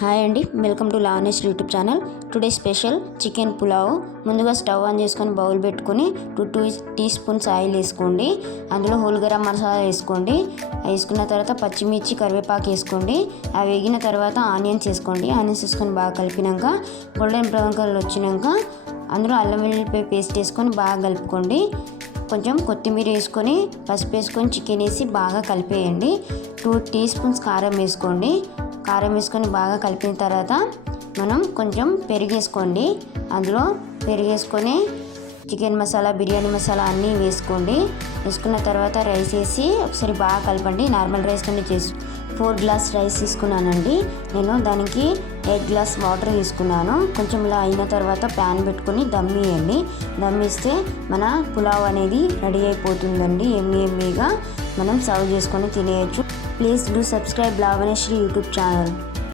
Hi అండి, welcome to Lavanya's YouTube channel. Today special chicken pulao. ముందుగా stove on చేసుకొని bowl పెట్టుకొని 2 టీ స్పూన్స్ ఆయిల్ వేసుకోండి. అందులో హోల్ గరం మసాలా వేసుకోండి. వేసుకున్న తర్వాత పచ్చిమిర్చి కరివేపాకు వేసుకోండి. అవి వేగిన తర్వాత ఆనియన్స్ వేసుకోండి. ఆనియన్స్ వేసుకొని బాగా కలిపినాక గోల్డెన్ బ్రౌన్ కలర్ వచ్చినాక అందులో అల్లం వెల్లుల్లిపాయ పేస్ట్ వేసుకొని బాగా కలుపుకోండి. కొంచెం కొత్తిమీర వేసుకొని పసుపు వేసుకొని చికెన్ వేసి బాగా కలిపేయండి. 2 టీ స్పూన్స్ కారం వేసుకోండి. కారం వేసుకొని బాగా కలిపిన తర్వాత మనం కొంచెం పెరుగు వేసుకోండి. అందులో పెరుగు వేసుకొని చికెన్ మసాలా, బిర్యానీ మసాలా అన్నీ వేసుకోండి. వేసుకున్న తర్వాత రైస్ వేసి ఒకసారి బాగా కలపండి. నార్మల్ రైస్ నుండి 4 గ్లాస్ రైస్ తీసుకున్నానండి. నేను దానికి 8 గ్లాస్ వాటర్ తీసుకున్నాను. కొంచెం ఇలా అయిన తర్వాత ప్యాన్ పెట్టుకొని దమ్ ఇవ్వండి. దమ్ ఇస్తే మన పులావ్ అనేది రెడీ అయిపోతుందండి. ఎమ్మీగా మనం సర్వ్ చేసుకొని తినేయచ్చు. Please do subscribe Lavanyasri YouTube channel.